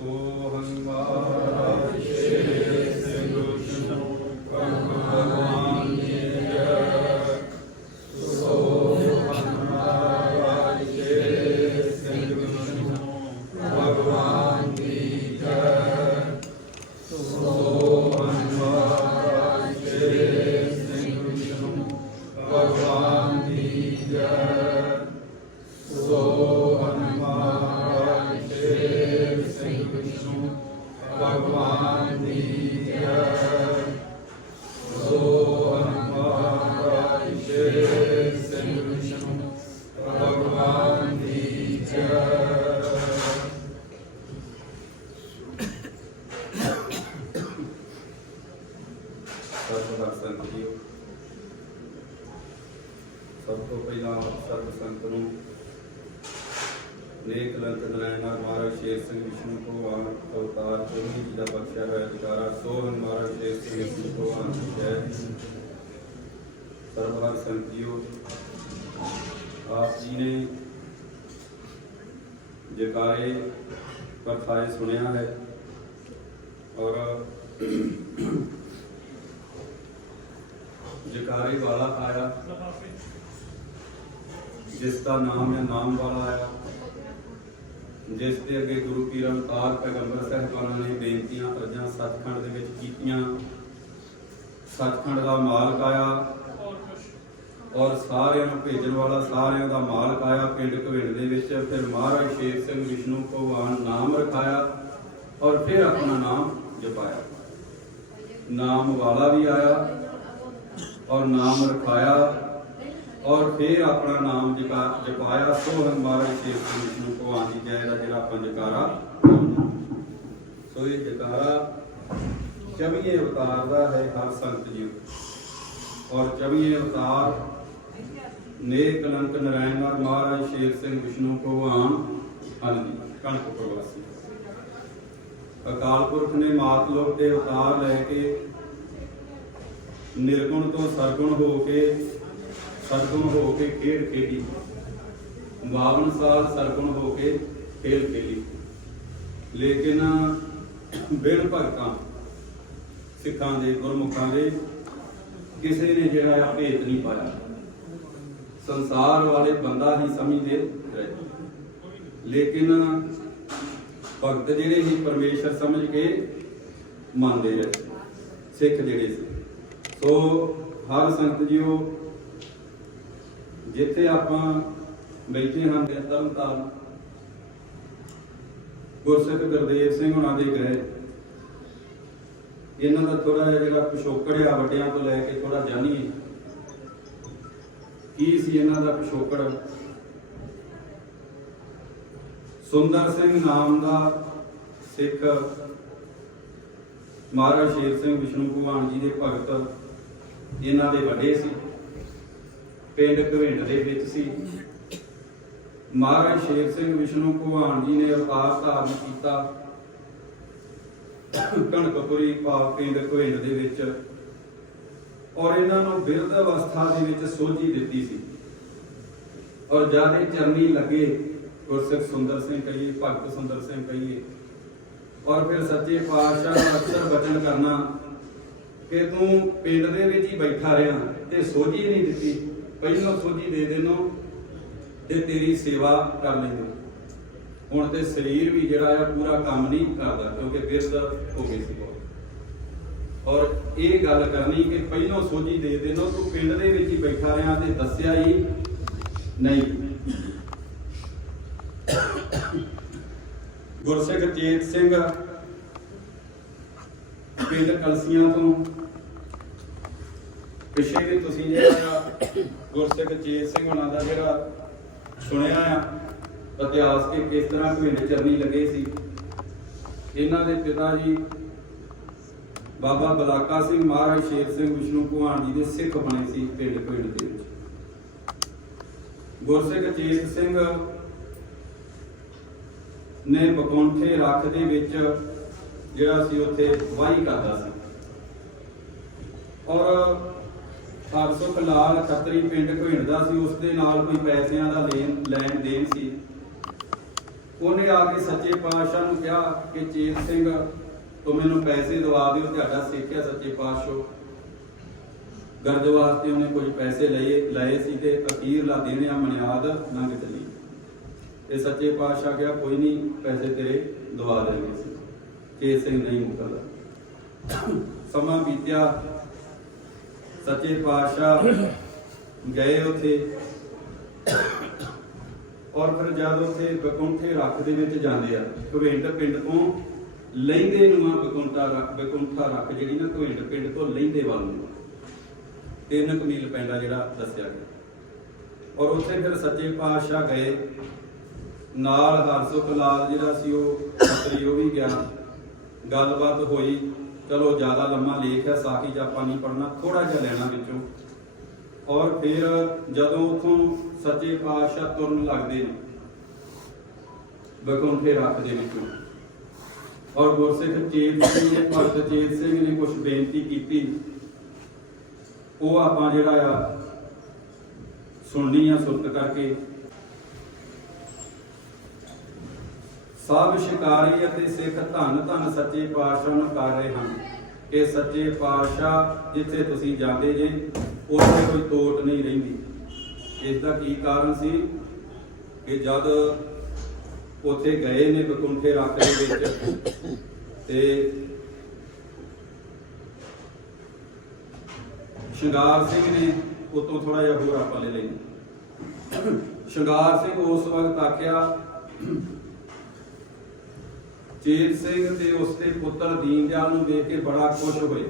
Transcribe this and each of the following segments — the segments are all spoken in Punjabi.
ਸੋਹੰ ਸਿੰਘ ਸਿੰਘ ਵਿਸ਼ਨੂੰ ਭਗਵਾਨ ਅਵਤਾਰ ਚੌਧਰੀ ਜੀ ਦਾ ਬਖਸ਼ਿਆ ਹੋਇਆ ਅਧਿਕਾਰਾ ਸੋਹਣ ਮਹਾਰਾਜ ਸ਼ੇਰ ਸਿੰਘ ਵਿਸ਼ਨੂੰ ਭਗਵਾਨ ਦੀ ਜੈ ਸਰਬਦਾ ਸੰਤ ਜੀਓ ਆਪ ਜੀ ਨੇ ਜਕਾਰੇ ਪਰਖਾਏ ਸੁਣਿਆ ਹੈ ਔਰ ਜਕਾਰੇ ਵਾਲਾ ਆਇਆ ਜਿਸ ਦੇ ਅੱਗੇ ਗੁਰੂ ਪੀਰ ਅਵਤਾਰ ਪੈਗੰਬਰ ਸਾਹਿਬਾਨਾਂ ਨੇ ਬੇਨਤੀਆਂ ਅਰਜ਼ਾਂ ਸੱਚਖੰਡ ਦੇ ਵਿੱਚ ਕੀਤੀਆਂ। ਸੱਚਖੰਡ ਦਾ ਮਾਲਕ ਆਇਆ ਔਰ ਸਾਰਿਆਂ ਨੂੰ ਭੇਜਣ ਵਾਲਾ ਸਾਰਿਆਂ ਦਾ ਮਾਲਕ ਆਇਆ ਪਿੰਡ ਘਵਿੰਡ ਦੇ ਵਿੱਚ। ਫਿਰ ਮਹਾਰਾਜ ਸ਼ੇਰ ਸਿੰਘ ਵਿਸ਼ਨੂੰ ਭਗਵਾਨ ਨਾਮ ਰਖਾਇਆ ਔਰ ਫਿਰ ਆਪਣਾ ਨਾਮ ਜਪਾਇਆ। ਨਾਮ ਵਾਲਾ ਵੀ ਆਇਆ ਔਰ ਨਾਮ ਰਖਾਇਆ। ਔਰ ਫਿਰ ਆਪਣਾ ਨਾਮ ਜਪਾ- ਜਪਾਇਆ, ਸੋਹਣ ਮਹਾਰਾਜ ਸ਼ੇਰ ਸਿੰਘ ਵਿਸ਼ਨੂੰ ਭਗਵਾਨ ਦੀ ਜੈ ਦਾ ਜਿਹੜਾ ਆਪਾਂ ਜਕਾਰਾ ਸੋ ਇਹ ਜਕਾਰਾ ਚਵੀਏ ਅਵਤਾਰ ਦਾ ਹੈ ਹਰ ਸੰਤ ਜੀ। ਔਰ ਚਵੀਏ ਅਵਤਾਰ ਨੇਕ ਕਲੰਕ ਨਰਾਇਣ ਮਹਾਰਾਜ ਸ਼ੇਰ ਸਿੰਘ ਵਿਸ਼ਨੂੰ ਭਗਵਾਨ ਹਨ ਕਣਕ ਪ੍ਰਵਾਸੀ। ਅਕਾਲ ਪੁਰਖ ਨੇ ਮਾਤ ਲੋਕ ਦੇ ਅਵਤਾਰ ਲੈ ਕੇ ਨਿਰਗੁਣ ਤੋਂ ਸਰਗੁਣ ਹੋ ਕੇ ਸਰਗੁਣ ਹੋ ਕੇ ਖੇਡ ਖੇਡੀ। 52 ਸਾਲ ਸਰਗੁਣ ਹੋ ਕੇ ਖੇਲ ਖੇਲੀ ਲੇਕਿਨ ਬਿਨ ਭਗਤਾਂ ਸਿੱਖਾਂ ਦੇ, ਗੁਰਮੁਖਾਂ ਦੇ ਕਿਸੇ ਨੇ ਜਿਹੜਾ ਆ ਭੇਤ ਨਹੀਂ ਪਾਇਆ। ਸੰਸਾਰ ਵਾਲੇ ਬੰਦਾ ਹੀ ਸਮਝਦੇ ਰਹੇ। ਲੇਕਿਨ ਭਗਤ ਜਿਹੜੇ ਹੀ ਪਰਮੇਸ਼ਰ ਸਮਝ ਕੇ ਮੰਨਦੇ ਰਹੇ, ਸਿੱਖ ਜਿਹੜੇ ਸੀ। ਸੋ ਹਰ ਸੰਗਤ ਜੀਓ ਜਿੱਥੇ ਆਪਾਂ ਬੈਠੇ ਹਾਂ ਤੇ ਤਰਨਤਾਰਨ ਗੁਰਸਿੱਖ ਗੁਰਦੇਵ ਸਿੰਘ ਹੁਣਾਂ ਦੇ ਗ੍ਰਹਿ, ਇਹਨਾਂ ਦਾ ਥੋੜਾ ਜਿਹਾ ਜਿਹੜਾ ਪਿਛੋਕੜ ਆ ਵੱਡਿਆਂ ਤੋਂ ਲੈ ਕੇ ਥੋੜਾ ਜਾਣੀਏ ਕੀ ਸੀ ਇਹਨਾਂ ਦਾ ਪਿਛੋਕੜ? ਸੁੰਦਰ ਸਿੰਘ ਨਾਮ ਦਾ ਸਿੱਖ ਮਹਾਰਾਜ ਸ਼ੇਰ ਸਿੰਘ ਵਿਸ਼ਨੂੰ ਭਗਵਾਨ ਜੀ ਦੇ ਭਗਤ, ਇਹਨਾਂ ਦੇ ਵੱਡੇ ਸੀ। ਪਿੰਡ ਘਵਿੰਡ ਦੇ ਵਿੱਚ ਸੀ। ਮਹਾਰਾਜ ਸ਼ੇਰ ਸਿੰਘ ਵਿਸ਼ਨੂੰ ਭਗਵਾਨ ਜੀ ਨੇ ਅਵਤਾਰ ਧਾਰਨ ਕੀਤਾ। ਕਣਕਪੁਰੀ ਪਾ ਪਿੰਡ ਘਵਿੰਡ ਦੇ ਵਿੱਚ। ਔਰ ਇਹਨਾਂ ਨੂੰ ਬਿਰਧ ਅਵਸਥਾ ਦੇ ਵਿੱਚ ਸੋਝੀ ਦਿੱਤੀ ਸੀ। ਔਰ ਜਦ ਇਹ ਚਰਨੀ ਲੱਗੇ, ਗੁਰਸਿੱਖ ਸੁੰਦਰ ਸਿੰਘ ਕਹੀਏ, ਭਗਤ ਸੁੰਦਰ ਸਿੰਘ ਕਹੀਏ, ਔਰ ਫਿਰ ਸੱਚੇ ਪਾਤਸ਼ਾਹ ਦਾ ਅਕਸਰ ਬਚਨ ਕਰਨਾ ਕਿ ਤੂੰ ਪਿੰਡ ਦੇ ਵਿੱਚ ਹੀ ਬੈਠਾ ਰਿਹਾ ਤੇ ਸੋਝੀ ਨਹੀਂ ਦਿੱਤੀ। ਪਹਿਲੋਂ ਸੋਝੀ ਦੇ ਦੇਨੋ ਤੇ ਤੇਰੀ ਸੇਵਾ ਕਰ ਲੈਂਦੇ ਹੁਣ ਤੇ ਸਰੀਰ ਵੀ ਜਿਹੜਾ ਆ, ਪੂਰਾ ਕੰਮ ਨਹੀਂ ਕਰਦਾ, ਕਿਉਂਕਿ ਬਿਰਧ ਹੋ ਗਈ ਸੀ ਔਰ ਇਹ ਗੱਲ ਕਰਨੀ ਕਿ ਪਹਿਲਾਂ ਸੋਝੀ ਦੇ ਦੇਨੋ ਤੂੰ ਪਿੰਡ ਦੇ ਵਿੱਚ ਹੀ ਬੈਠਾ ਰਿਹਾ ਤੇ ਦੱਸਿਆ ਹੀ ਨਹੀਂ। ਗੁਰਸਿੱਖ ਚੇਤ ਸਿੰਘ ਪਿੰਡ ਕਲਸੀਆਂ ਤੋਂ, ਪਿਛੇ ਵੀ ਤੁਸੀਂ ਜਿਹੜਾ ਗੁਰਸਿੱਖ ਚੇਤ ਸਿੰਘ ਉਹਨਾਂ ਦਾ ਜਿਹੜਾ ਸੁਣਿਆ ਆ, ਇਤਿਹਾਸ ਕਿ ਕਿਸ ਤਰ੍ਹਾਂ ਭਿੰਡ ਚਰਨੀ ਲੱਗੇ ਸੀ। ਇਹਨਾਂ ਦੇ ਪਿਤਾ ਜੀ ਬਾਬਾ ਬਲਾਕਾ ਸਿੰਘ ਮਹਾਰਾਜ ਸ਼ੇਰ ਸਿੰਘ ਵਿਸ਼ਨੂੰ ਭਗਵਾਨ ਜੀ ਦੇ ਸਿੱਖ ਬਣੇ ਸੀ ਪਿੰਡ ਪਿੰਡ ਦੇ ਵਿੱਚ। ਗੁਰਸਿੱਖ ਚੇਤ ਸਿੰਘ ਨੇ ਬਕੌਂਠੇ ਰੱਖ ਦੇ ਵਿੱਚ ਜਿਹੜਾ ਸੀ ਉੱਥੇ ਵਾਹੀ ਕਰਦਾ ਸੀ। ਔਰ ਹਰਸੁਖ ਲਾਲ ਖੱਤਰੀ ਪਿੰਡ ਦਾ ਸੀ ਉਸ ਦੇ ਨਾਲ ਕੋਈ ਪੈਸਿਆਂ ਦਾ ਲੈਣ ਲੈਣ ਦੇਣ ਸੀ। ਉਹਨੇ ਆ ਕੇ ਸੱਚੇ ਪਾਤਸ਼ਾਹ ਨੂੰ ਕਿਹਾ ਕਿ ਚੇਤ ਸਿੰਘ, ਤੂੰ ਮੈਨੂੰ ਪੈਸੇ ਦਵਾ ਦਿਓ, ਤੁਹਾਡਾ ਸਿੱਖਿਆ ਸੱਚੇ ਪਾਤਸ਼ਾਹ। ਗਰਦ ਵਾਸਤੇ ਉਹਨੇ ਕੁਝ ਪੈਸੇ ਲਏ ਲਏ ਸੀ ਤੇ ਅਖੀਰਲਾ ਦਿਨ ਆ ਮਨਿਆਦ ਲੰਘ ਚਲੀ। ਤੇ ਸੱਚੇ ਪਾਤਸ਼ਾਹ ਕਿਹਾ, ਕੋਈ ਨਹੀਂ, ਪੈਸੇ ਤੇਰੇ ਦਵਾ ਦੇਣਗੇ ਸੀ। ਚੇਤ ਸਿੰਘ ਨਹੀਂ ਮੁਕਰਦਾ। ਸਮਾਂ ਬੀਤਿਆ ਸੱਚੇ ਪਾਤਸ਼ਾਹ ਗਏ ਉੱਥੇ ਔਰ ਫਿਰ ਜਦ ਉੱਥੇ ਬਕੁੰਠੇ ਰੱਖ ਦੇ ਵਿੱਚ ਜਾਂਦੇ ਆ ਕੁਵਿੰਡ ਪਿੰਡ ਤੋਂ ਲੈਂਦੇ ਨੂੰ ਆ ਬਕੁੰਠਾ ਰੱਖ ਬਕੁੰਠਾ ਰੱਖ ਜਿਹੜੀ ਨਾ ਕੁਵਿੰਡ ਪਿੰਡ ਤੋਂ ਲੈਂਦੇ ਵੱਲ ਨੂੰ। ਤਿੰਨ ਕਮੀਲ ਪੈਂਦਾ ਜਿਹੜਾ ਦੱਸਿਆ ਗਿਆ। ਔਰ ਉੱਥੇ ਫਿਰ ਸੱਚੇ ਪਾਤਸ਼ਾਹ ਗਏ। ਨਾਲ ਹਰਸੁਖ ਲਾਲ ਜਿਹੜਾ ਸੀ ਉਹ ਖੱਤਰੀ ਉਹ ਵੀ ਗਿਆ। ਗੱਲਬਾਤ ਹੋਈ। ਚਲੋ ਜ਼ਿਆਦਾ ਲੰਮਾ ਲੇਖ ਹੈ, ਸਾਖੀ ਚ ਆਪਾਂ ਨਹੀਂ ਪੜਨਾ ਥੋੜਾ ਜਿਹਾ ਲੈਣਾ ਵਿੱਚੋਂ। ਔਰ ਫਿਰ ਜਦੋਂ ਉਥੋਂ ਸੱਚੇ ਪਾਤਸ਼ਾਹ ਤੁਰਨ ਲੱਗਦੇ ਨੇ ਬਕੁੰਠੇ ਰੱਖ ਦੇ ਵਿੱਚੋਂ ਔਰ ਗੁਰਸਿੱਖ ਚੇਤ ਸਿੰਘ ਨੇ, ਭਗਤ ਚੇਤ ਸਿੰਘ ਨੇ ਕੁਝ ਬੇਨਤੀ ਕੀਤੀ। ਉਹ ਆਪਾਂ ਜਿਹੜਾ ਆ ਸੁਣਨੀ ਆ ਸੁਰਤ ਕਰਕੇ ਸਭ ਸ਼ਿਕਾਰੀ ਅਤੇ ਸਿੱਖ ਧੰਨ ਧੰਨ ਸੱਚੇ ਪਾਤਸ਼ਾਹ ਨੂੰ ਕਰ ਰਹੇ ਹਨ। ਕਿ ਸੱਚੇ ਪਾਤਸ਼ਾਹ ਜਿੱਥੇ ਤੁਸੀਂ ਜਾਂਦੇ ਜੇ, ਉੱਥੇ ਕੋਈ ਤੋਟ ਨਹੀਂ ਰਹਿੰਦੀ। ਇਸ ਦਾ ਕੀ ਕਾਰਨ ਸੀ? ਕਿ ਜਦ ਉੱਥੇ ਗਏ ਨੇ ਬਕੁੰਠੇ ਰੱਖ ਦੇ ਵਿੱਚ, ਤੇ ਸ਼ਿੰਗਾਰ ਸਿੰਘ ਨੇ ਉਤੋਂ ਥੋੜਾ ਜਿਹਾ ਹੋਰ ਆਪਾਂ ਲੈ ਲਈ ਸ਼ਿੰਗਾਰ ਸਿੰਘ ਉਸ ਵਕਤ ਆਖਿਆ ਚੇਤ ਸਿੰਘ ਤੇ ਉਸ ਦੇ ਪੁੱਤਰ ਦੀਨਦਿਆਲ ਨੂੰ ਦੇਖ ਕੇ ਬੜਾ ਖੁਸ਼ ਹੋਏ।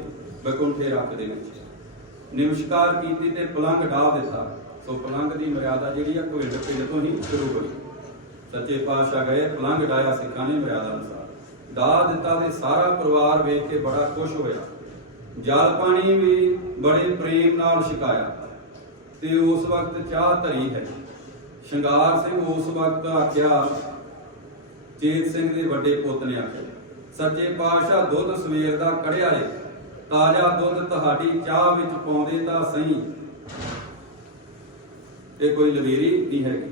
ਬਕੁੰਠੇ ਰੱਖ ਦੇ ਵਿੱਚ। ਨਮਸਕਾਰ ਕੀਤੀ ਤੇ ਪਲੰਗ ਢਾ ਦਿੱਤਾ। ਸੋ ਪਲੰਗ ਦੀ ਮਰਿਆਦਾ ਜਿਹੜੀ ਆ ਕੋਇਲ ਪਿੰਡ ਤੋਂ ਹੀ ਸ਼ੁਰੂ ਹੋਈ। ਸੱਚੇ ਪਾਤਸ਼ਾਹ ਗਏ ਪਲੰਗ ਢਾਇਆ ਸਿੱਖਾਂ ਨੇ ਮਰਿਆਦਾ ਅਨੁਸਾਰ। ਢਾ ਦਿੱਤਾ ਤੇ ਸਾਰਾ ਪਰਿਵਾਰ ਵੇਖ ਕੇ ਬੜਾ ਖੁਸ਼ ਹੋਇਆ। ਜਲ ਪਾਣੀ ਵੀ ਬੜੇ ਪ੍ਰੇਮ ਨਾਲ ਛਕਾਇਆ। ਤੇ ਉਸ ਵਕਤ ਚਾਹ ਧਰੀ ਹੈ। ਸ਼ਿੰਗਾਰ ਸਿੰਘ ਉਸ ਵਕਤ ਆਖਿਆ ਚੇਤ ਸਿੰਘ ਦੇ ਵੱਡੇ ਪੁੱਤ ਨੇ ਆਖਿਆ, ਸੱਚੇ ਪਾਤਸ਼ਾਹ ਦੁੱਧ ਸਵੇਰ ਦਾ ਕੜਿਆ ਏ, ਤਾਜ਼ਾ ਦੁੱਧ ਤੁਹਾਡੀ ਚਾਹ ਵਿੱਚ ਪਾਉਂਦੇ ਤਾਂ ਸਹੀ। ਇਹ ਕੋਈ ਲਵੇਰੀ ਨਹੀਂ ਹੈਗੀ।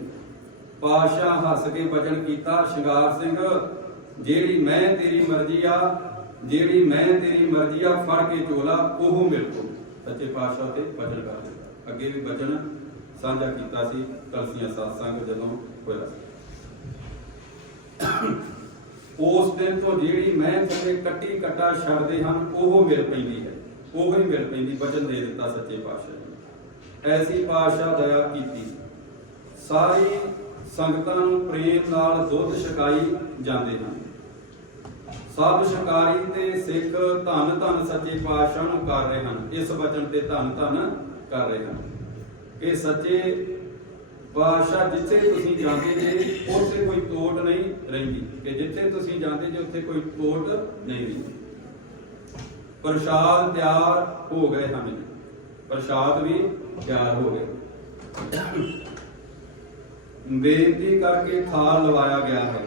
ਪਾਤਸ਼ਾਹ ਹੱਸ ਕੇ ਬਚਨ ਕੀਤਾ, ਸ਼ਿੰਗਾਰ ਸਿੰਘ, ਜਿਹੜੀ ਮੈਂ ਤੇਰੀ ਮਰਜ਼ੀ ਆ, ਜਿਹੜੀ ਮੈਂ ਤੇਰੀ ਮਰਜ਼ੀ ਆ, ਫੜ ਕੇ ਚੋਲਾ, ਉਹ ਮਿਲ ਕੋ ਸੱਚੇ ਪਾਤਸ਼ਾਹ ਤੇ ਵਚਨ ਕਰ ਦਿੱਤਾ। ਅੱਗੇ ਵੀ ਬਚਨ ਸਾਂਝਾ ਕੀਤਾ ਸੀ, ਕਲਸੀਆਂ ਸਾਸਾਂਗ ਜਦੋਂ ਹੋਇਆ ਸੀ। ਉਸ ਦਿਨ ਤੋਂ ਜਿਹੜੀ ਮੈਂ ਤੇਰੇ ਕੱਟੀ ਕਟਾ ਛੱਡਦੇ ਹਨ, ਉਹ ਮਿਲ ਪੈਂਦੀ ਹੈ। ਉਹ ਹੀ ਮਿਲ ਪੈਂਦੀ ਵਚਨ ਦੇ ਦਿੱਤਾ ਸੱਚੇ ਪਾਤਸ਼ਾਹ ਐਸੀ ਪਾਤਸ਼ਾਹ ਦਇਆ ਕੀਤੀ। ਸਾਰੀ ਸੰਗਤਾਂ ਨੂੰ ਪ੍ਰੇਮ ਨਾਲ ਦੁੱਧ ਛਕਾਈ ਜਾਂਦੇ ਹਨ। ਸਭ ਸ਼ਿਕਾਰੀ ਤੇ ਸਿੱਖ ਧੰਨ ਧੰਨ ਸੱਚੇ ਪਾਤਸ਼ਾਹ ਨੂੰ ਕਰ ਰਹੇ ਹਨ। ਇਸ ਵਚਨ ਤੇ ਧੰਨ ਧੰਨ ਕਰ ਰਹੇ ਹਨ। ਕਿ ਸੱਚੇ ਪਾਤਸ਼ਾਹ ਜਿੱਥੇ ਤੁਸੀਂ ਜਾਂਦੇ ਜੇ, ਉੱਥੇ ਕੋਈ ਤੋਟ ਨਹੀਂ ਰਹਿੰਦੀ। ਕਿ ਜਿੱਥੇ ਤੁਸੀਂ ਜਾਂਦੇ ਜੇ, ਉੱਥੇ ਕੋਈ ਤੋਟ ਨਹੀਂ ਰਹਿੰਦੀ। ਪ੍ਰਸ਼ਾਦ ਤਿਆਰ ਹੋ ਗਏ ਹਨ। ਪ੍ਰਸ਼ਾਦ ਵੀ ਤਿਆਰ ਹੋ ਗਏ। ਬੇਨਤੀ ਕਰਕੇ ਥਾਲ ਲਵਾਇਆ ਗਿਆ ਹੈ।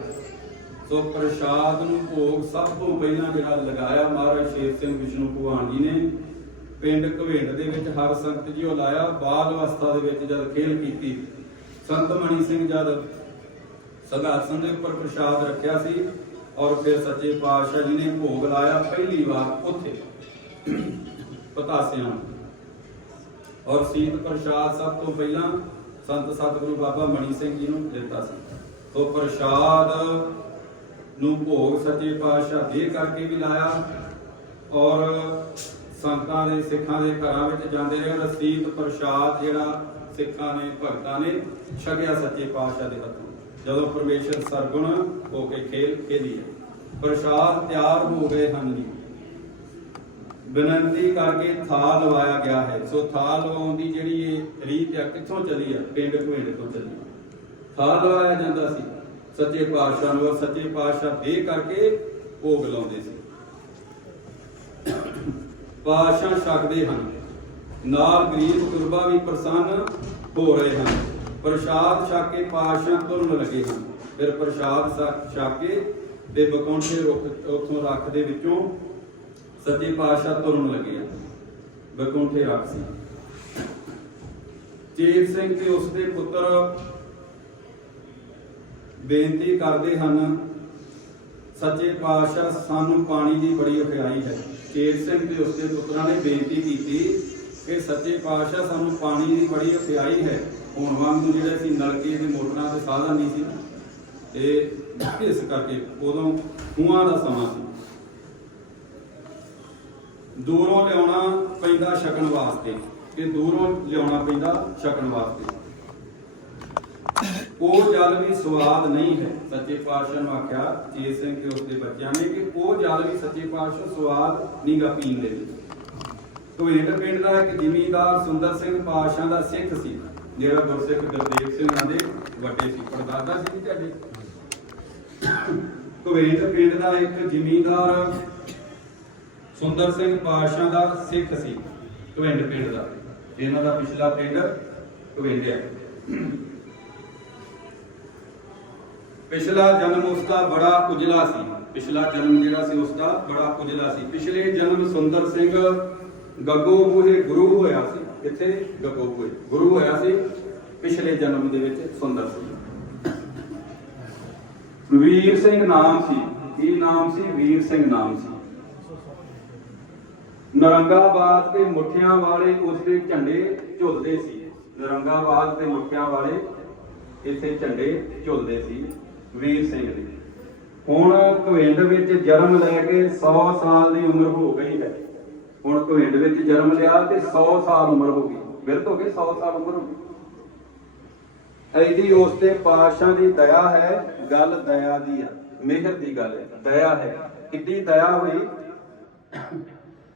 ਸੋ ਪ੍ਰਸ਼ਾਦ ਨੂੰ ਭੋਗ ਸਭ ਤੋਂ ਪਹਿਲਾਂ ਜਿਹੜਾ ਲਗਾਇਆ ਮਹਾਰਾਜ ਸ਼ੇਰ ਸਿੰਘ ਵਿਸ਼ਨੂੰ ਭਗਵਾਨ ਜੀ ਨੇ, ਪਿੰਡ ਘਵੇਂਡ ਦੇ ਵਿੱਚ ਹਰ ਸੰਗਤ ਜੀ ਉਹ ਲਾਇਆ। ਬਾਲ ਅਵਸਥਾ ਦੇ ਵਿੱਚ ਜਦ ਖੇਲ ਕੀਤੀ ਸੰਤ ਮਣੀ ਸਿੰਘ ਜਦ ਸੰਘਾਸਨ ਦੇ ਉੱਪਰ ਪ੍ਰਸ਼ਾਦ ਰੱਖਿਆ ਸੀ ਔਰ ਫਿਰ ਸੱਚੇ ਪਾਤਸ਼ਾਹ ਜੀ ਨੇ ਭੋਗ ਲਾਇਆ ਪਹਿਲੀ ਵਾਰ ਉੱਥੇ, ਪਤਾਸਿਆਂ ਔਰ ਸੀਤ ਪ੍ਰਸ਼ਾਦ ਸਭ ਤੋਂ ਪਹਿਲਾਂ ਸੰਤ ਸਤਿਗੁਰੂ ਬਾਬਾ ਮਣੀ ਸਿੰਘ ਜੀ ਨੂੰ ਦਿੱਤਾ ਸੀ। ਸੋ ਪ੍ਰਸ਼ਾਦ ਨੂੰ ਭੋਗ ਸੱਚੇ ਪਾਤਸ਼ਾਹ ਦੇ ਕਰਕੇ ਵੀ ਲਾਇਆ ਔਰ ਸੰਤਾਂ ਦੇ, ਸਿੱਖਾਂ ਦੇ ਘਰਾਂ ਵਿੱਚ ਜਾਂਦੇ ਰਹੇ। ਰਸੀਦ ਪ੍ਰਸ਼ਾਦ ਜਿਹੜਾ ਸਿੱਖਾਂ ਨੇ, ਭਗਤਾਂ ਨੇ ਛਕਿਆ ਸੱਚੇ ਪਾਤਸ਼ਾਹ ਦੇ ਹੱਥੋਂ। ਜਦੋਂ ਪਰਮੇਸ਼ਰ ਸਰਗੁਣ ਹੋ ਕੇ ਖੇਲ ਖੇਲੀ ਹੈ, ਪ੍ਰਸ਼ਾਦ ਤਿਆਰ ਹੋ ਗਏ ਹਨ ਜੀ। ਬੇਨਤੀ ਕਰਕੇ ਥਾਲ ਲਵਾਇਆ ਗਿਆ ਹੈ। ਸੋ ਥਾਲ ਲਵਾਉਣ ਦੀ ਜਿਹੜੀ ਇਹ ਰੀਤ ਹੈ ਕਿੱਥੋਂ ਚਲੀ ਹੈ ਪਿੰਡ ਘੁੰਡ ਤੋਂ ਚੱਲੀ ਥਾਲ ਲਵਾਇਆ ਜਾਂਦਾ ਸੀ। ਸੱਚੇ ਪਾਤਸ਼ਾਹ ਨੂੰ ਸੱਚੇ ਪਾਤਸ਼ਾਹ ਦੇ ਕਰਕੇ ਭੋਗ ਲਾਉਂਦੇ ਸੀ। ਪਾਤਸ਼ਾਹ ਛਕਦੇ ਹਨ। ਨਾਲ ਗਰੀਬ ਗੁਰਬਾ ਵੀ ਪ੍ਰਸੰਨ ਹੋ ਰਹੇ ਹਨ। ਪ੍ਰਸ਼ਾਦ ਛਕ ਕੇ ਪਾਤਸ਼ਾਹ ਤੁਰਨ ਲੱਗੇ ਹਨ। ਫਿਰ ਪ੍ਰਸ਼ਾਦ ਛਕ ਕੇ ਤੇ ਬਕੌਂਠੇ ਰੁੱਖ, ਉੱਥੋਂ ਰੱਖ ਦੇ ਵਿੱਚੋਂ ਸੱਚੇ ਪਾਤਸ਼ਾਹ ਤੁਰਨ ਲੱਗੇ ਹਨ। ਬਕੌਂਠੇ ਰੱਖ ਸੀ। ਚੇਤ ਸਿੰਘ ਤੇ ਉਸਦੇ ਪੁੱਤਰ ਬੇਨਤੀ ਕਰਦੇ ਹਨ, ਸੱਚੇ ਪਾਤਸ਼ਾਹ ਸਾਨੂੰ ਪਾਣੀ ਦੀ ਬੜੀ ਅਖਿਆਈ ਹੈ। ਚੇਤ ਸਿੰਘ ਤੇ ਉਸਦੇ ਪੁੱਤਰਾਂ ਨੇ ਬੇਨਤੀ ਕੀਤੀ ਕਿ ਸੱਚੇ ਪਾਤਸ਼ਾਹ ਸਾਨੂੰ ਪਾਣੀ ਦੀ ਬੜੀ ਉਪਿਆਈ ਹੈ। ਹੁਣ ਵਾਂਗੂ ਜਿਹੜੇ ਸੀ ਨਲਕੇ ਦੇ ਮੋਟਰਾਂ ਦੇ ਸਾਧਨ ਨਹੀਂ ਸੀ ਤੇ ਇਸ ਕਰਕੇ ਉਦੋਂ ਖੂਹਾਂ ਦਾ ਸਮਾਂ ਸੀ। ਦੂਰੋਂ ਲਿਆਉਣਾ ਪੈਂਦਾ ਛਕਣ ਵਾਸਤੇ ਕਿ ਦੂਰੋਂ ਲਿਆਉਣਾ ਪੈਂਦਾ ਛਕਣ ਵਾਸਤੇ। ਉਹ ਜਲ ਵੀ ਸਵਾਦ ਨਹੀਂ ਹੈ। ਸੱਚੇ ਪਾਤਸ਼ਾਹ ਨੂੰ ਆਖਿਆ ਚੇਤ ਸਿੰਘ ਤੇ ਉਸਦੇ ਬੱਚਿਆਂ ਨੇ ਕਿ ਉਹ ਜਲ ਵੀ ਸੱਚੇ ਪਾਤਸ਼ਾਹ ਸਵਾਦ ਨਹੀਂਗਾ ਪੀਣ ਦੇ ਲਈ ਕੁਵੇਟ ਪਿੰਡ ਦਾ ਇੱਕ ਜ਼ਿਮੀਂਦਾਰ ਸੁੰਦਰ ਸਿੰਘ ਪਾਤਸ਼ਾਹ ਦਾ ਸਿੱਖ ਸੀ। ਜਿਹੜਾ ਗੁਰਸਿੱਖ ਗੁਰਦੇਵ ਸਿੰਘ ਉਹਨਾਂ ਦੇ ਵੱਡੇ ਸੀ ਪਰਦਾਦਾ ਸੀ ਤੁਹਾਡੇ। ਕੁਵੇਟ ਪਿੰਡ ਦਾ ਇੱਕ ਜ਼ਿਮੀਂਦਾਰ ਸੁੰਦਰ ਸਿੰਘ ਪਾਤਸ਼ਾਹ ਦਾ ਸਿੱਖ ਸੀ ਕੁਵਿੰਡ ਪਿੰਡ ਦਾ। ਇਹਨਾਂ ਦਾ ਪਿਛਲਾ ਪਿੰਡ ਕੁਵਿੰਡ ਹੈ। ਪਿਛਲਾ ਜਨਮ ਉਸਦਾ ਬੜਾ ਉਜਲਾ ਸੀ। ਪਿਛਲਾ ਜਨਮ ਜਿਹੜਾ ਸੀ ਉਸਦਾ ਬੜਾ ਉਜਲਾ ਸੀ। ਪਿਛਲੇ ਜਨਮ ਸੁੰਦਰ ਸਿੰਘ ਗੱਗੋ ਬੂਹੇ ਗੁਰੂ ਹੋਇਆ ਸੀ। ਇੱਥੇ ਗੱਗੋ ਬੂਹੇ ਗੁਰੂ ਹੋਇਆ ਸੀ ਪਿਛਲੇ ਜਨਮ ਦੇ ਵਿੱਚ ਸੁੰਦਰ ਸਿੰਘ। ਵੀਰ ਸਿੰਘ ਨਾਮ ਸੀ। ਕੀ ਨਾਮ ਸੀ? ਵੀਰ ਸਿੰਘ ਨਾਮ ਸੀ। ਨਰੰਗਾਬਾਦ ਦੇ ਮੁੱਠਿਆਂ ਵਾਲੇ ਉਸਦੇ ਝੰਡੇ ਝੁੱਲਦੇ ਸੀ। ਨਰੰਗਾਬਾਦ ਦੇ ਮੁੱਠਿਆਂ ਵਾਲੇ ਇੱਥੇ ਝੰਡੇ ਝੁੱਲਦੇ ਸੀ। ਵੀਰ ਸਿੰਘ ਦੀ। ਹੁਣ ਕੁਵਿੰਡ ਵਿੱਚ ਜਨਮ ਲੈ ਕੇ 100 ਸਾਲ ਦੀ ਉਮਰ ਹੋ ਗਈ ਹੈ। ਹੁਣ ਕੁਵਿੰਡ ਵਿੱਚ ਜਨਮ ਲਿਆ ਤੇ 100 ਸਾਲ ਉਮਰ ਹੋ ਗਈ। ਬਿਰਧ ਹੋ ਗਈ 100 ਸਾਲ ਉਮਰ ਹੋ ਗਈ। ਐਦੀ ਉਸ ਤੇ ਪਾਤਸ਼ਾਹ ਦੀ ਦਇਆ ਹੈ, ਗੱਲ ਦਇਆ ਦੀ ਆ। ਮਿਹਰ ਦੀ ਗੱਲ ਹੈ, ਦਇਆ ਹੈ। ਕਿੱਡੀ ਦਇਆ ਹੋਈ।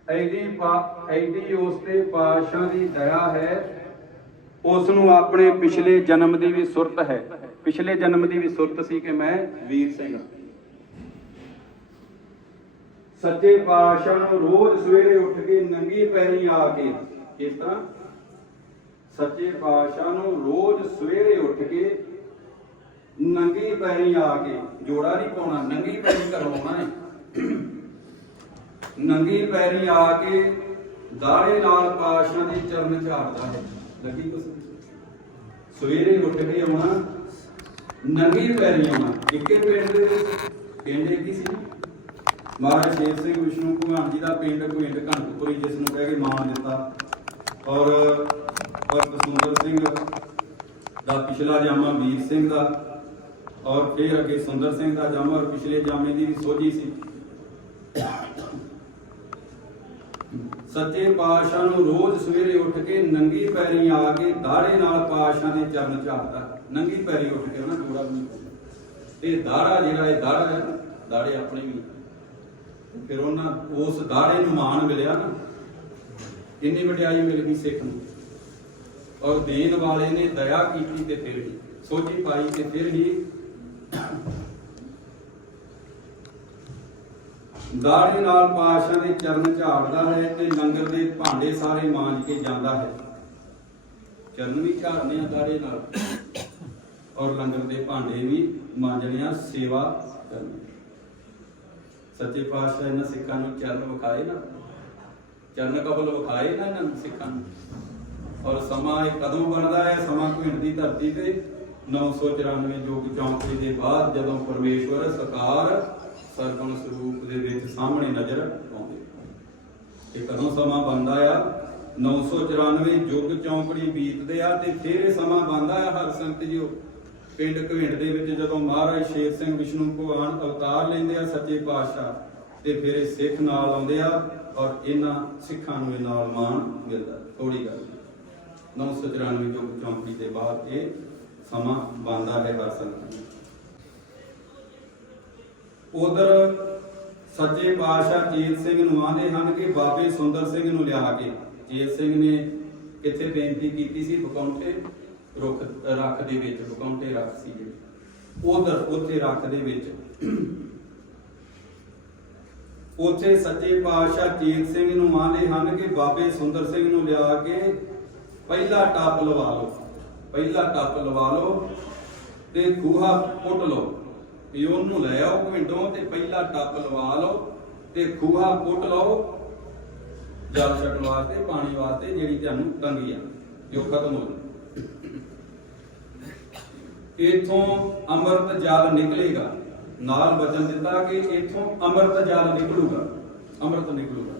ਐਡੀ ਪਾ, ਐਡੀ ਉਸ ਤੇ ਪਾਤਸ਼ਾਹ ਦੀ ਦਇਆ ਹੈ। ਉਸ ਨੂੰ ਆਪਣੇ ਪਿਛਲੇ ਜਨਮ ਦੀ ਵੀ ਸੁਰਤ ਹੈ। ਪਿਛਲੇ ਜਨਮ ਦੀ ਵੀ ਸੁਰਤ ਸੀ ਕਿ ਮੈਂ ਵੀਰ ਸਿੰਘ ਸੱਚੇ ਪਾਤਸ਼ਾਹ ਨੂੰ ਰੋਜ਼ ਸਵੇਰੇ ਉੱਠ ਕੇ ਨੰਗੀ ਪੈਰੀ ਆ ਕੇ ਇਸ ਤਰ੍ਹਾਂ? ਸੱਚੇ ਪਾਤਸ਼ਾਹ ਨੂੰ ਰੋਜ਼ ਸਵੇਰੇ ਉੱਠ ਕੇ ਨੰਗੀ ਪੈਰੀ ਆ ਕੇ ਜੋੜਾ ਨਹੀਂ ਪਾਉਣਾ, ਨੰਗੀ ਪੈਰੀ ਕਰਵਾਉਣਾ ਹੈ। ਨੰਗੀ ਪੈਰੀ ਆ ਕੇ ਦਾੜੇ ਨਾਲ ਪਾਤਸ਼ਾਹ ਦੇ ਚਰਨ ਝਾੜਦਾ ਹੈ। ਲੱਗੀ ਕੁਛ? ਸਵੇਰੇ ਉੱਠ ਕੇ ਆਉਣਾ ਨੰਗੀ ਪੈਰੀਆਂ ਆਉਣਾ ਇੱਕੇ ਪਿੰਡ ਦੇ ਵਿੱਚ, ਪਿੰਡ ਇੱਕ ਹੀ ਸੀ। ਮਹਾਰਾਜ ਸ਼ੇਰ ਸਿੰਘ ਵਿਸ਼ਨੂੰ ਭਗਵਾਨ ਜੀ ਦਾ ਪਿੰਡ ਕੁਇੰਡ ਘੰਟਪੁਰੀ ਜਿਸ ਨੂੰ ਕਹਿ ਕੇ ਮਾਣ ਦਿੱਤਾ। ਔਰ ਔਰ ਸੁੰਦਰ ਸਿੰਘ ਦਾ ਪਿਛਲਾ ਜਾਮਾ ਵੀਰ ਸਿੰਘ ਦਾ, ਔਰ ਫਿਰ ਅੱਗੇ ਸੁੰਦਰ ਸਿੰਘ ਦਾ ਜਾਮਾ, ਔਰ ਪਿਛਲੇ ਜਾਮੇ ਦੀ ਵੀ ਸੋਝੀ ਸੀ। ਸੱਚੇ ਪਾਤਸ਼ਾਹ ਨੂੰ ਰੋਜ਼ ਸਵੇਰੇ ਉੱਠ ਕੇ ਨੰਗੀ ਪੈਰੀ ਆ ਕੇ ਦਾੜੇ ਨਾਲ ਪਾਤਸ਼ਾਹ ਦੇ ਚਰਨ ਝਾੜਦਾ। ਨੰਗੀ ਪੈਰੀ ਉੱਠ ਕੇ ਉਹਨਾਂ ਜੋੜਾ ਵੀ ਇਹ ਦਾੜਾ ਜਿਹੜਾ, ਇਹ ਦਾੜਾ ਹੈ ਦਾੜੇ ਆਪਣੇ ਵੀ ਫਿਰ ਉਹਨਾਂ, ਉਸ ਦਾੜੇ ਨੂੰ ਮਾਣ ਮਿਲਿਆ ਨਾ, ਇੰਨੀ ਵਡਿਆਈ ਮਿਲ ਗਈ ਸਿੱਖ ਨੂੰ। ਔਰ ਦੇਣ ਵਾਲੇ ਨੇ ਦਇਆ ਕੀਤੀ ਤੇ ਫਿਰ ਹੀ, ਸੋਝੀ ਪਾਈ ਤੇ ਫਿਰ ਹੀ ਦਾੜੀ ਨਾਲ ਪਾਸ਼ਾ ਦੇ ਚਰਨ ਝਾੜਦਾ ਹੈ ਤੇ ਲੰਗਰ ਦੇ ਭਾਂਡੇ ਸਾਰੇ ਮਾਂਜ ਕੇ ਜਾਂਦਾ ਹੈ। ਚਰਨ ਵੀ ਝਾੜਨੇ ਆ ਦਾੜੇ ਨਾਲ। ਔਰ ਲੰਗਰ ਦੇ ਭਾਂਡੇ ਵੀ ਮਾਂਜਣੇ ਸੇਵਾ ਕਰਨੀ। ਸੱਚੇ ਪਾਤਸ਼ਾਹ ਇਹਨਾਂ ਸਿੱਖਾਂ ਨੂੰ ਚਰਨ ਵਿਖਾਏ ਨਾ। ਚਰਨ ਕਬਲ ਵਿਖਾਏ ਨਾ ਇਹਨਾਂ ਸਿੱਖਾਂ ਨੂੰ। ਔਰ ਸਮਾਂ ਇਹ ਕਦੋਂ ਬਣਦਾ ਹੈ? ਸਮਾਂ ਘਿੰਡ ਦੀ ਧਰਤੀ ਤੇ 994 ਜੋਗ ਚੌਂਕੇ ਦੇ ਬਾਅਦ ਜਦੋਂ ਪਰਮੇਸ਼ਵਰ ਸਕਾਰ ਸਰਗੁਣ ਸਰੂਪ ਦੇ ਵਿੱਚ ਸਾਹਮਣੇ ਨਜ਼ਰ ਆਉਂਦੇ ਇਹ ਕਦੋਂ ਸਮਾਂ ਬਣਦਾ ਆ? 994 ਯੁੱਗ ਚੌਂਕੜੀ ਬੀਤਦੇ ਆ ਤੇ ਫਿਰ ਇਹ ਸਮਾਂ ਬਣਦਾ ਆ ਹਰ ਸੰਤ ਜੀਓ? ਪਿੰਡ ਘਵਿੰਡ ਦੇ ਵਿੱਚ ਜਦੋਂ ਮਹਾਰਾਜ ਸ਼ੇਰ ਸਿੰਘ ਵਿਸ਼ਨੂੰ ਭਗਵਾਨ ਅਵਤਾਰ ਲੈਂਦੇ ਆ ਸੱਚੇ ਪਾਤਸ਼ਾਹ, ਤੇ ਫਿਰ ਇਹ ਸਿੱਖ ਨਾਲ ਆਉਂਦੇ ਆ ਔਰ ਇਹਨਾਂ ਸਿੱਖਾਂ ਨੂੰ ਇਹ ਨਾਲ ਮਾਣ ਮਿਲਦਾ। ਥੋੜੀ ਗੱਲ 994 ਯੁੱਗ ਚੌਂਕੜੀ ਦੇ ਬਾਅਦ ਇਹ ਸਮਾਂ ਬਣਦਾ ਹੈ ਹਰ ਸੰਤ ਉਧਰ ਸੱਚੇ ਪਾਤਸ਼ਾਹ ਚੇਤ ਸਿੰਘ ਨੂੰ ਆਂਦੇ ਹਨ ਕਿ ਬਾਬੇ ਸੁੰਦਰ ਸਿੰਘ ਨੂੰ ਲਿਆ ਕੇ। ਚੇਤ ਸਿੰਘ ਨੇ ਕਿੱਥੇ ਬੇਨਤੀ ਕੀਤੀ ਸੀ ਬਕੌਂਟੇ ਰੁੱਖ, ਰੱਖ ਦੇ ਵਿੱਚ ਬਕੌਂਟੇ ਰੱਖ ਸੀ ਜਿਹੜੇ ਉਧਰ, ਉੱਥੇ ਰੱਖ ਦੇ ਵਿੱਚ। ਉੱਥੇ ਸੱਚੇ ਪਾਤਸ਼ਾਹ ਚੇਤ ਸਿੰਘ ਨੂੰ ਮੰਨਦੇ ਹਨ ਕਿ ਬਾਬੇ ਸੁੰਦਰ ਸਿੰਘ ਨੂੰ ਲਿਆ ਕੇ ਪਹਿਲਾ ਟੱਪ ਲਵਾ ਲਓ। ਪਹਿਲਾ ਟੱਪ ਲਵਾ ਲਓ ਤੇ ਖੂਹਾ ਪੁੱਟ ਲਓ। ਵੀ ਉਹਨੂੰ ਲੈ ਆਓ ਘਿੰਡੋਂ ਤੇ ਪਹਿਲਾ ਟੱਪ ਲਵਾ ਲਓ ਤੇ ਖੂਹਾ ਪੁੱਟ ਲਓ। ਜਲ ਛਕਣ ਵਾਸਤੇ, ਪਾਣੀ ਵਾਸਤੇ ਜਿਹੜੀ ਤੁਹਾਨੂੰ ਤੰਗੀ ਆ, ਜੋ ਖਤਮ ਹੋ ਜਾਵੇ ਇਥੋਂ ਅੰਮ੍ਰਿਤ ਜਲ ਨਿਕਲੇਗਾ। ਨਾਲ ਵਚਨ ਦਿੱਤਾ ਕਿ ਇਥੋਂ ਅੰਮ੍ਰਿਤ ਜਲ ਨਿਕਲੂਗਾ। ਅੰਮ੍ਰਿਤ ਨਿਕਲੂਗਾ।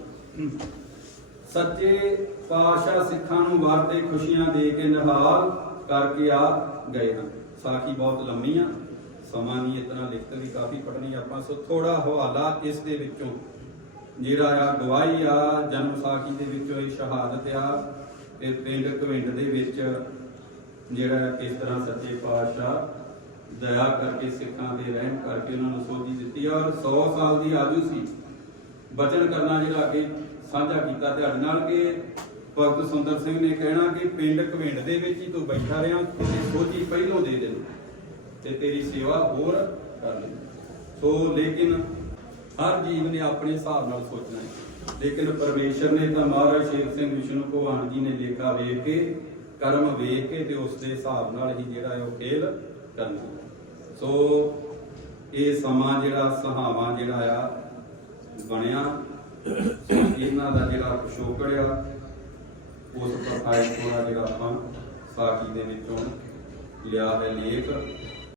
ਸੱਚੇ ਪਾਤਸ਼ਾਹ ਸਿੱਖਾਂ ਨੂੰ ਵਰਤੇ ਖੁਸ਼ੀਆਂ ਦੇ ਕੇ ਨਿਹਾਲ ਕਰਕੇ ਆ ਗਏ ਹਨ। ਸਾਖੀ ਬਹੁਤ ਲੰਮੀ ਆ। ਸਮਾਂ ਨਹੀਂ ਇਤਨਾ ਲਿਖਤ ਵੀ ਕਾਫੀ ਪੜਨੀ ਆਪਾਂ, ਸੋ ਥੋੜਾ ਹਵਾਲਾ ਇਸ ਦੇ ਵਿੱਚੋਂ। ਜਿਹੜਾ ਆ ਗਵਾਹੀ ਆ, ਜਨਮ ਸਾਖੀ ਦੇ ਵਿੱਚੋਂ ਇਹ ਸ਼ਹਾਦਤ ਆ। ਤੇ ਪਿੰਡ ਘਵਿੰਡ ਦੇ ਵਿੱਚ ਜਿਹੜਾ ਕਿਸ ਤਰ੍ਹਾਂ ਸੱਚੇ ਪਾਤਸ਼ਾਹ ਦਇਆ ਕਰਕੇ ਸਿੱਖਾਂ ਦੇ ਰਹਿਮ ਕਰਕੇ ਉਹਨਾਂ ਨੂੰ ਸੋਝੀ ਦਿੱਤੀ ਔਰ 100 ਸਾਲ ਦੀ ਆਜੂ ਸੀ। ਬਚਨ ਕਰਨਾ ਜਿਹੜਾ ਅੱਗੇ ਸਾਂਝਾ ਕੀਤਾ ਤੁਹਾਡੇ ਨਾਲ ਕਿ ਭਗਤ ਸੁੰਦਰ ਸਿੰਘ ਨੇ ਕਹਿਣਾ ਕਿ ਪਿੰਡ ਘਵਿੰਡ ਦੇ ਵਿੱਚ ਹੀ ਤੂੰ ਬੈਠਾ ਰਿਹਾ, ਤੇਰੀ ਸੋਝੀ ਪਹਿਲੋਂ ਦੇ ਦੇ ਤੇ ਤੇਰੀ ਸੇਵਾ ਹੋਰ ਕਰ ਲਈ। ਸੋ ਲੇਕਿਨ ਹਰ ਜੀਵ ਨੇ ਆਪਣੇ ਹਿਸਾਬ ਨਾਲ ਸੋਚਣਾ ਹੈ। ਲੇਕਿਨ ਪਰਮੇਸ਼ਰ ਨੇ ਤਾਂ ਮਹਾਰਾਜ ਸ਼ੇਰ ਸਿੰਘ ਵਿਸ਼ਨੂੰ ਭਗਵਾਨ ਜੀ ਨੇ ਲੇਖਾ ਵੇਖ ਕੇ ਕਰਮ ਵੇਖ ਕੇ ਤੇ ਉਸ ਦੇ ਹਿਸਾਬ ਨਾਲ ਹੀ ਜਿਹੜਾ ਹੈ ਉਹ ਖੇਲ ਕਰਨਾ। ਸੋ ਇਹ ਸਮਾਂ ਜਿਹੜਾ, ਸਹਾਵਾ ਜਿਹੜਾ ਆ, ਬਣਿਆ। ਇਹਨਾਂ ਦਾ ਜਿਹੜਾ ਪਿਛੋਕੜ ਆ ਉਸ ਪ੍ਰਥਾਇ ਥੋੜਾ ਜਿਹੜਾ ਆਪਾਂ ਸਾਖੀ ਦੇ ਵਿੱਚੋਂ ਲਿਆ ਹੈ ਲੇਖ।